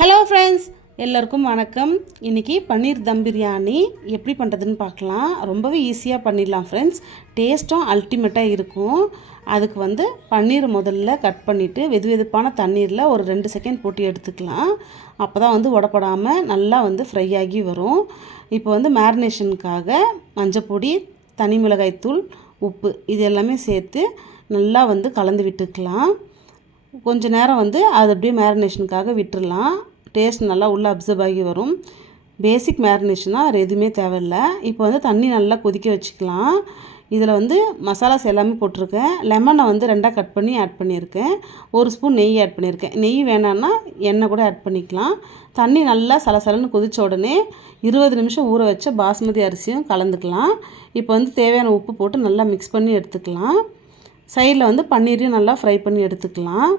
Hello friends, எல்லோருக்கும் வணக்கம். இன்றைக்கி பன்னீர் தம் பிரியாணி எப்படி பண்ணுறதுன்னு பார்க்கலாம். ரொம்பவே ஈஸியாக பண்ணிடலாம் ஃப்ரெண்ட்ஸ். டேஸ்ட்டும் அல்டிமேட்டாக இருக்கும். அதுக்கு பன்னீர் முதல்ல கட் பண்ணிவிட்டு வெதுவெதுப்பான தண்ணீரில் ஒரு 2 செகண்ட் போட்டு எடுத்துக்கலாம். அப்போ தான் உடப்படாமல் நல்லா ஃப்ரை ஆகி வரும். இப்போ மேரினேஷனுக்காக மஞ்சப்பொடி, தனி மிளகாய்த்தூள், உப்பு இது எல்லாமே சேர்த்து நல்லா கலந்து விட்டுக்கலாம். கொஞ்ச நேரம் அது அப்படியே மேரினேஷனுக்காக விட்டுடலாம். டேஸ்ட் நல்லா உள்ளே அப்சர்வ் ஆகி வரும். பேசிக் மேரினேஷனாக வேறு எதுவுமே தேவையில்லை. இப்போ தண்ணி நல்லா கொதிக்க வச்சுக்கலாம். இதில் மசாலாஸ் எல்லாமே போட்டிருக்கேன். லெமனை 2ஆக கட் பண்ணி ஆட் பண்ணியிருக்கேன். 1 ஸ்பூன் நெய் ஆட் பண்ணியிருக்கேன். நெய் வேணான்னா எண்ணெய் கூட ஆட் பண்ணிக்கலாம். தண்ணி நல்லா சலசலன்னு கொதித்த உடனே 20 நிமிஷம் ஊற வச்ச பாஸ்மதி அரிசியும் கலந்துக்கலாம். இப்போ தேவையான உப்பு போட்டு நல்லா மிக்ஸ் பண்ணி எடுத்துக்கலாம். சைடில் பன்னீரையும் நல்லா ஃப்ரை பண்ணி எடுத்துக்கலாம்.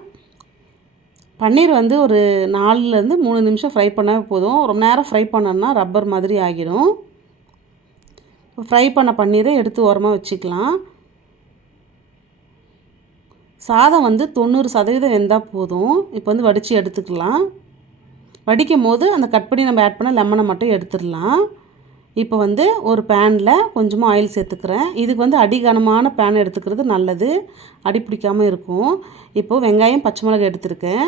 பன்னீர் ஒரு 4லேருந்து 3 நிமிஷம் ஃப்ரை பண்ணால் போதும். ரொம்ப நேரம் ஃப்ரை பண்ணோன்னா ரப்பர் மாதிரி ஆகிடும். ஃப்ரை பண்ண பன்னீரை எடுத்து ஓரமாக வச்சுக்கலாம். சாதம் 90% வெந்தால் போதும். இப்போ வடித்து எடுத்துக்கலாம். வடிக்கும் போது அந்த கட் பண்ணி நம்ம ஆட் பண்ண லெமனை மட்டும் எடுத்துடலாம். இப்போ ஒரு பேனில் கொஞ்சமாக ஆயில் சேர்த்துக்கிறேன். இதுக்கு அடிகனமான பேன் எடுத்துக்கிறது நல்லது. அடி பிடிக்காமல் இருக்கும். இப்போது வெங்காயம், பச்சை மிளகாய் எடுத்துருக்கேன்.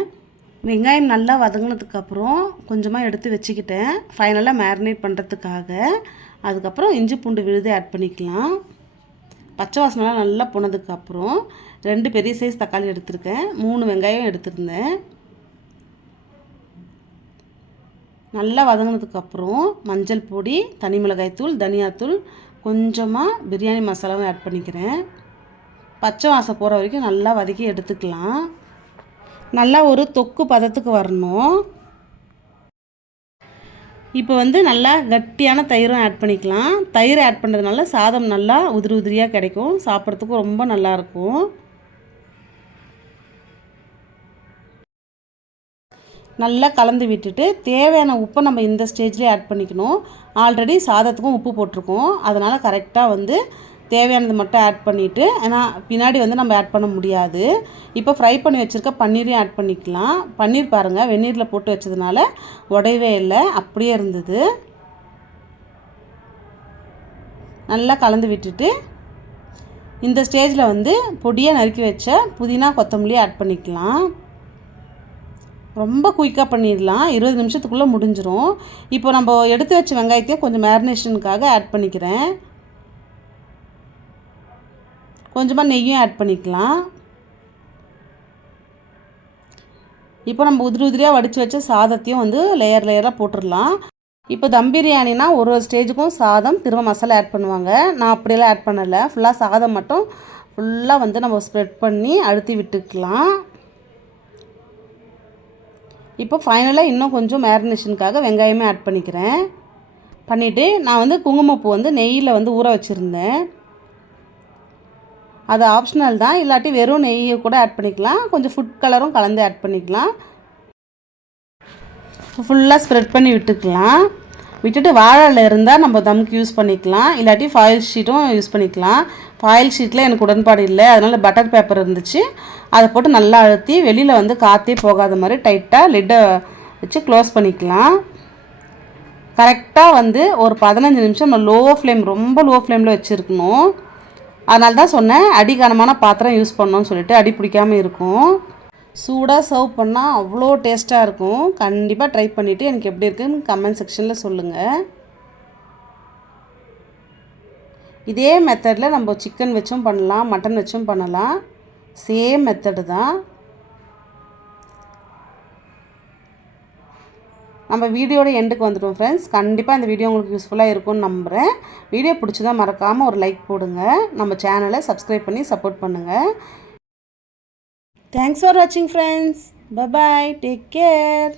வெங்காயம் நல்லா வதங்கினதுக்கப்புறம் கொஞ்சமாக எடுத்து வச்சுக்கிட்டேன் ஃபைனலாக மேரினேட் பண்ணுறதுக்காக. அதுக்கப்புறம் இஞ்சி பூண்டு விழுது ஆட் பண்ணிக்கலாம். பச்சை வாசனைலாம் நல்லா போனதுக்கப்புறம் 2 பெரிய சைஸ் தக்காளி எடுத்துருக்கேன். 3 வெங்காயம் எடுத்துருந்தேன். நல்லா வதங்கினதுக்கப்புறம் மஞ்சள் பொடி, தனி மிளகாய்த்தூள், தனியாத்தூள், கொஞ்சமாக பிரியாணி மசாலாவும் ஆட் பண்ணிக்கிறேன். பச்சை வாசம் போகிற வரைக்கும் நல்லா வதக்கி எடுத்துக்கலாம். நல்லா ஒரு தொக்கு பதத்துக்கு வரணும். இப்போ நல்லா கட்டியான தயிரும் ஆட் பண்ணிக்கலாம். தயிர் ஆட் பண்ணுறதுனால சாதம் நல்லா உதிரி உதிரியாக கிடைக்கும். சாப்பிட்றதுக்கும் ரொம்ப நல்லாயிருக்கும். நல்லா கலந்து விட்டுட்டு தேவையான உப்பை நம்ம இந்த ஸ்டேஜ்லேயே ஆட் பண்ணிக்கணும். ஆல்ரெடி சாதத்துக்கும் உப்பு போட்டிருக்கோம். அதனால் கரெக்டாக தேவையானது மட்டும் ஆட் பண்ணிவிட்டு, ஏன்னா பின்னாடி நம்ம ஆட் பண்ண முடியாது. இப்போ ஃப்ரை பண்ணி வச்சுருக்க பன்னீரையும் ஆட் பண்ணிக்கலாம். பன்னீர் பாருங்கள், வெந்நீரில் போட்டு வச்சதுனால உடையவே இல்லை, அப்படியே இருந்தது. நல்லா கலந்து விட்டுட்டு இந்த ஸ்டேஜில் பொடியாக நறுக்கி வச்ச புதினா, கொத்தமல்லி ஆட் பண்ணிக்கலாம். ரொம்ப குயிக்காக பண்ணிடலாம். 20 நிமிஷத்துக்குள்ளே முடிஞ்சிடும். இப்போ நம்ம எடுத்து வச்ச வெங்காயத்தையும் கொஞ்சம் மேரினேஷனுக்காக ஆட் பண்ணிக்கிறேன். கொஞ்சமாக நெய்யும் ஆட் பண்ணிக்கலாம். இப்போ நம்ம உதிரி உதிரியாக வடித்து வச்ச சாதத்தையும் லேயர் லேயராக போட்டுடலாம். இப்போ தம் பிரியாணினா ஒரு ஸ்டேஜுக்கும் சாதம் திரும்ப மசாலா ஆட் பண்ணுவாங்க. நான் அப்படியெல்லாம் ஆட் பண்ணலை. ஃபுல்லாக சாதம் மட்டும் ஃபுல்லாக நம்ம ஸ்ப்ரெட் பண்ணி அழுத்தி விட்டுக்கலாம். இப்போ ஃபைனலாக இன்னும் கொஞ்சம் மேரினேஷனுக்காக வெங்காயமே ஆட் பண்ணிக்கிறேன். பண்ணிவிட்டு நான் குங்குமப்பூ நெய்யில் ஊற வச்சுருந்தேன். அது ஆப்ஷனல் தான். இல்லாட்டி வெறும் நெய்யை கூட ஆட் பண்ணிக்கலாம். கொஞ்சம் ஃபுட் கலரும் கலந்து ஆட் பண்ணிக்கலாம். ஃபுல்லாக ஸ்ப்ரெட் பண்ணி விட்டுக்கலாம். விட்டுட்டு வாழைல இருந்தால் நம்ம தம்க்கு யூஸ் பண்ணிக்கலாம். இல்லாட்டி ஃபாயில் ஷீட்டும் யூஸ் பண்ணிக்கலாம். ஃபாயில் ஷீட்டில் எனக்கு உடன்பாடு இல்லை. அதனால் பட்டர் பேப்பர் இருந்துச்சு. அதை போட்டு நல்லா அழுத்தி வெளியில் காற்றே போகாத மாதிரி டைட்டாக லிட்டை வச்சு க்ளோஸ் பண்ணிக்கலாம். கரெக்டாக ஒரு 15 நிமிஷம் லோ ஃப்ளேம், ரொம்ப லோ ஃப்ளேமில் வச்சுருக்கணும். அதனால தான் சொன்னேன் அடிகனமான பாத்திரம் யூஸ் பண்ணணும்னு சொல்லிட்டு, அடி பிடிக்காமல் இருக்கும். சூடாக சர்வ் பண்ணால் அவ்வளோ டேஸ்ட்டாக இருக்கும். கண்டிப்பாக ட்ரை பண்ணிவிட்டு எனக்கு எப்படி இருக்குன்னு கமெண்ட் செக்ஷனில் சொல்லுங்கள். இதே மெத்தடில் நம்ம சிக்கன் வச்சும் பண்ணலாம், மட்டன் வச்சும் பண்ணலாம். சேம் மெத்தடு தான். நம்ம வீடியோட எண்டுக்கு வந்துட்டோம் ஃப்ரெண்ட்ஸ். கண்டிப்பாக இந்த வீடியோ உங்களுக்கு யூஸ்ஃபுல்லாக இருக்கும்னு நம்புகிறேன். வீடியோ பிடிச்சதா மறக்காமல் ஒரு லைக் போடுங்க. நம்ம சேனலை சப்ஸ்கிரைப் பண்ணி சப்போர்ட் பண்ணுங்கள். தேங்க்ஸ் ஃபார் வாட்சிங் friends. Bye bye. Take care.